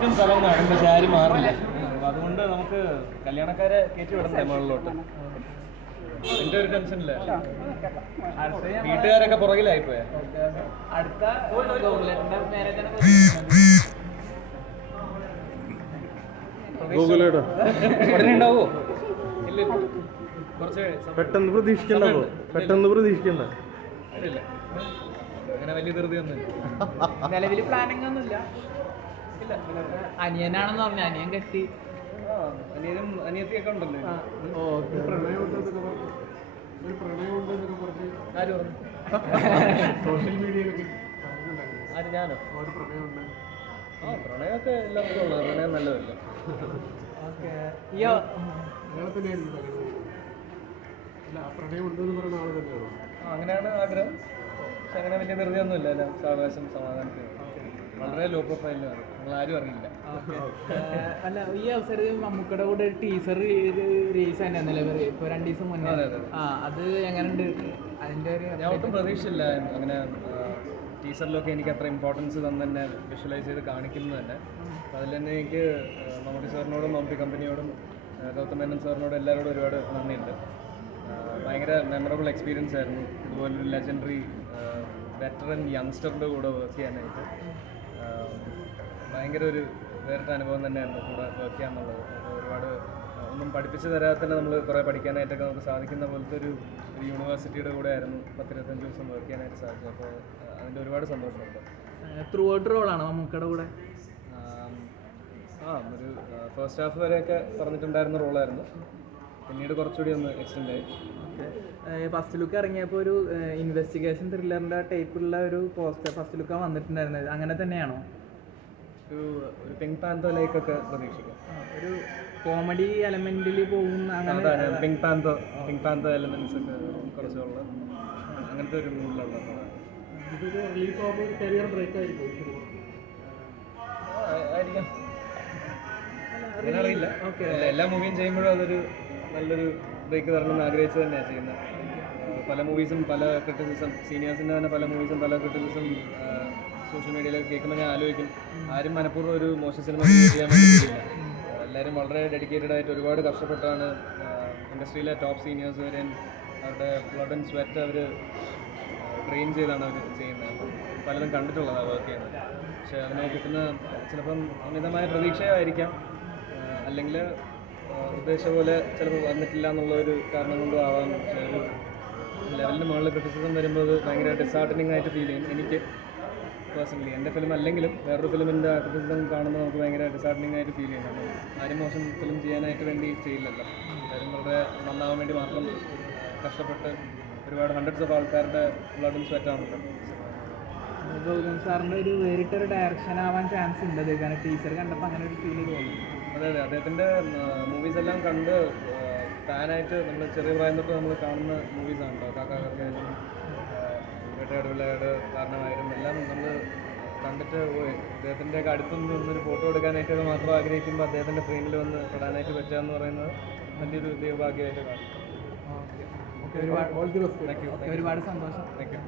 ചുറ്റും സ്ഥലം കാണും, പക്ഷെ ആരും മാറില്ല. അതുകൊണ്ട് നമുക്ക് കല്യാണക്കാരെ കയറ്റി വിടണ്ടേ മുകളിലോട്ട്. എന്റെ ഒരു ടെൻഷനില്ല. വീട്ടുകാരൊക്കെ പുറകിലായിപ്പോയാ. അടുത്ത ഉടനെ ഉണ്ടാവോ? ഇല്ല, കുറച്ച് പെട്ടെന്ന് പ്രതീക്ഷിക്കണ്ടോ? പെട്ടെന്ന് പ്രതീക്ഷിക്കണ്ട. ഇല്ല, അങ്ങനെ വലിയ ധൃതിയൊന്നും നിലവിൽ പ്ലാനിങ് ഒന്നുമില്ല. അനിയനാണെന്ന് പറഞ്ഞു, അനിയൻ കെട്ടി. അനിയനും അനിയത്തിയൊക്കെ ഉണ്ടല്ലോ. ആര് പറഞ്ഞു? സോഷ്യൽ മീഡിയയിലൊക്കെ ആര്? ഞാനോ? പ്രണയമൊക്കെ എല്ലാവർക്കും ഉള്ളത്. പ്രണയം നല്ലതല്ല. നിങ്ങളെ തന്നെയായിരുന്നു അല്ല, ആ പ്രണയം ഉണ്ടെന്ന് പറയുന്ന ആൾ തന്നെയാണോ? അങ്ങനെയാണ് ആഗ്രഹം. പക്ഷെ അങ്ങനെ വലിയ ധൃതിയൊന്നുമില്ല. എല്ലാം സാവകാശം സമാധാനത്തിൽ വളരെ ലോ പ്രൊഫൈലിലാണ്. നമ്മളാരും അറിയില്ല. അല്ല, ഈ അവസരത്തിൽ മമ്മൂക്കയുടെ കൂടെ ഒരു ടീസർ റിലീസ് തന്നെയാണല്ലേ ഇപ്പൊ 2 ദിവസം മുന്നേ? അത് എങ്ങനെയുണ്ട്? അതിന്റെ ഒരു ഞാൻ ഒട്ടും പ്രതീക്ഷയില്ല അങ്ങനെ ടീസറിലൊക്കെ എനിക്ക് അത്ര ഇമ്പോർട്ടൻസ് തന്നെ വിഷ്വലൈസ് ചെയ്ത് കാണിക്കുന്നത് തന്നെ. അപ്പോൾ അതിൽ തന്നെ എനിക്ക് മമ്മൂട്ടി സാറിനോടും മമ്മൂട്ടി കമ്പനിയോടും ഗൗതം മേനോൻ സാറിനോടും എല്ലാവരോടും ഒരുപാട് നന്ദിയുണ്ട്. ഭയങ്കര മെമ്മറബിൾ എക്സ്പീരിയൻസ് ആയിരുന്നു. ഇതുപോലൊരു ലെജൻഡറി വെറ്ററൻ യങ്സ്റ്ററിൻ്റെ കൂടെ വർക്ക് ചെയ്യാനായിട്ട് ഭയങ്കര ഒരു വേറിട്ട അനുഭവം തന്നെയായിരുന്നു കൂടെ വർക്ക് ചെയ്യാന്നുള്ളത്. അപ്പോൾ ഒരുപാട് ഒന്നും പഠിപ്പിച്ച് തരാതെ തന്നെ നമ്മൾ കുറേ പഠിക്കാനായിട്ടൊക്കെ നമുക്ക് സാധിക്കുന്ന പോലത്തെ ഒരു യൂണിവേഴ്സിറ്റിയുടെ കൂടെ ആയിരുന്നു 10-25 ദിവസം വർക്ക് ചെയ്യാനായിട്ട് സാധിച്ചത്. അപ്പോൾ അതിൻ്റെ ഒരുപാട് സന്തോഷമുണ്ട്. ത്രൂ ഔട്ട് റോളാണോ മമ്മൂക്കയുടെ കൂടെ? ഒരു ഫസ്റ്റ് ഹാഫ് വരെയൊക്കെ പറഞ്ഞിട്ടുണ്ടായിരുന്ന റോളായിരുന്നു. പിന്നീട് കുറച്ചുകൂടി ഒന്ന് എക്സ്റ്റെൻഡ് ആയി. ഫസ്റ്റ് ലുക്ക് ഇറങ്ങിയപ്പോൾ ഒരു ഇൻവെസ്റ്റിഗേഷൻ ത്രില്ലറിൻ്റെ ടൈപ്പുള്ള ഒരു പോസ്റ്റർ ഫസ്റ്റ് ലുക്കാണ് വന്നിട്ടുണ്ടായിരുന്നത്. അങ്ങനെ തന്നെയാണോ? ഒരു പിങ്ക് പാന്തോ ലൈക്കൊക്കെ പ്രതീക്ഷിക്കാം. ഒരു കോമഡി എലമെന്റിൽ പോകുന്ന അങ്ങനെ പിങ്ക് പാന്തോ എലമെന്റ്സ് ഒക്കെ കുറച്ചുള്ള അങ്ങനത്തെ ഒരു മൂഡിലുള്ള ഇതൊരു റിലീഫ് ആകുമ്പോൾ ഒരു കരിയർ ബ്രേക്ക് ആയിരിക്കും. ആയിരിക്കാം, അറിയില്ല. എല്ലാ മൂവിയും ചെയ്യുമ്പോഴും അതൊരു നല്ലൊരു ബ്രേക്ക് തരണമെന്ന് ആഗ്രഹിച്ച് തന്നെയാണ് ചെയ്യുന്നത്. പല മൂവീസും പല ക്രിറ്റിസിസം, സീനിയേഴ്സിൻ്റെ തന്നെ പല മൂവീസും പല ക്രിറ്റിസിസം സോഷ്യൽ മീഡിയയിലൊക്കെ കേൾക്കുമ്പോൾ ഞാൻ ആലോചിക്കും, ആരും മനഃപൂർവ്വം ഒരു മോശം സിനിമ ചെയ്യാൻ വേണ്ടിയിട്ടില്ല. എല്ലാവരും വളരെ ഡെഡിക്കേറ്റഡ് ആയിട്ട് ഒരുപാട് കഷ്ടപ്പെട്ടാണ് ഇൻഡസ്ട്രിയിലെ ടോപ്പ് സീനിയേഴ്സ് വരെ അവരുടെ ബ്ലഡ് ആൻഡ് സ്വെറ്റ് അവർ ട്രെയിൻ ചെയ്താണ് അവർ ചെയ്യുന്നത്. പലതും കണ്ടിട്ടുള്ളതാണ് വർക്ക് ചെയ്യുന്നത്. പക്ഷേ അതിനെ കിട്ടുന്ന ചിലപ്പം അമിതമായ പ്രതീക്ഷയായിരിക്കാം, അല്ലെങ്കിൽ ഉദ്ദേശിച്ച പോലെ ചിലപ്പോൾ വന്നിട്ടില്ല എന്നുള്ളൊരു കാരണം കൊണ്ടും ആവാം. പക്ഷേ ഒരു ലെവലിന് മുകളിൽ ക്രിറ്റിസിസം വരുമ്പോൾ അത് ഭയങ്കര ഡിസാർട്ടനിങ് ആയിട്ട് ഫീൽ ചെയ്യും എനിക്ക് പേഴ്സണലി. എൻ്റെ ഫിലിം അല്ലെങ്കിലും വേറൊരു ഫിലിമിൻ്റെ ക്രിറ്റിസിസം കാണുമ്പോൾ നമുക്ക് ഭയങ്കര ഡിസാർട്ടനിങ് ആയിട്ട് ഫീൽ ചെയ്യുന്നുണ്ട്. ആരും മോശം ഫിലിം ചെയ്യാനായിട്ട് വേണ്ടി ചെയ്യില്ലല്ലോ. എല്ലാവരും വളരെ നന്നാവാൻ വേണ്ടി മാത്രം കഷ്ടപ്പെട്ട് ഒരുപാട് ഹൺഡ്രഡ്സ് ഓഫ് ആൾക്കാരുടെ ബ്ലഡും സ്വെറ്റാണല്ലോ. ഗൗതം സാറിൻ്റെ ഒരു വേറിട്ടൊരു ഡയറക്ഷൻ ആവാൻ ചാൻസ് ഉണ്ട് അത്, കാരണം ടീച്ചർ കണ്ടപ്പോൾ അങ്ങനെ ഒരു ഫീൽ തോന്നി. അതെ, അദ്ദേഹത്തിൻ്റെ മൂവീസ് എല്ലാം കണ്ട് ഫാനായിട്ട് നമ്മൾ ചെറിയ പ്രായം തൊട്ട് നമ്മൾ കാണുന്ന മൂവീസാണല്ലോ. കാക്കാകർക്കായാലും വേട്ടയാടുപിള്ളയുടെ കാരണമായാലും എല്ലാം നമ്മൾ കണ്ടിട്ട് പോയി. അദ്ദേഹത്തിൻ്റെയൊക്കെ അടുത്തൊന്നും വന്നൊരു ഫോട്ടോ എടുക്കാനായിട്ടൊക്കെ മാത്രം ആഗ്രഹിക്കുമ്പോൾ അദ്ദേഹത്തിൻ്റെ ഫ്രെയിമിൽ വന്ന് പെടാനായിട്ട് പറ്റുക എന്ന് പറയുന്നത് വലിയൊരു ദൈവഭാഗ്യമായിട്ട് കാണും. ഒരുപാട് സന്തോഷം. Thank you.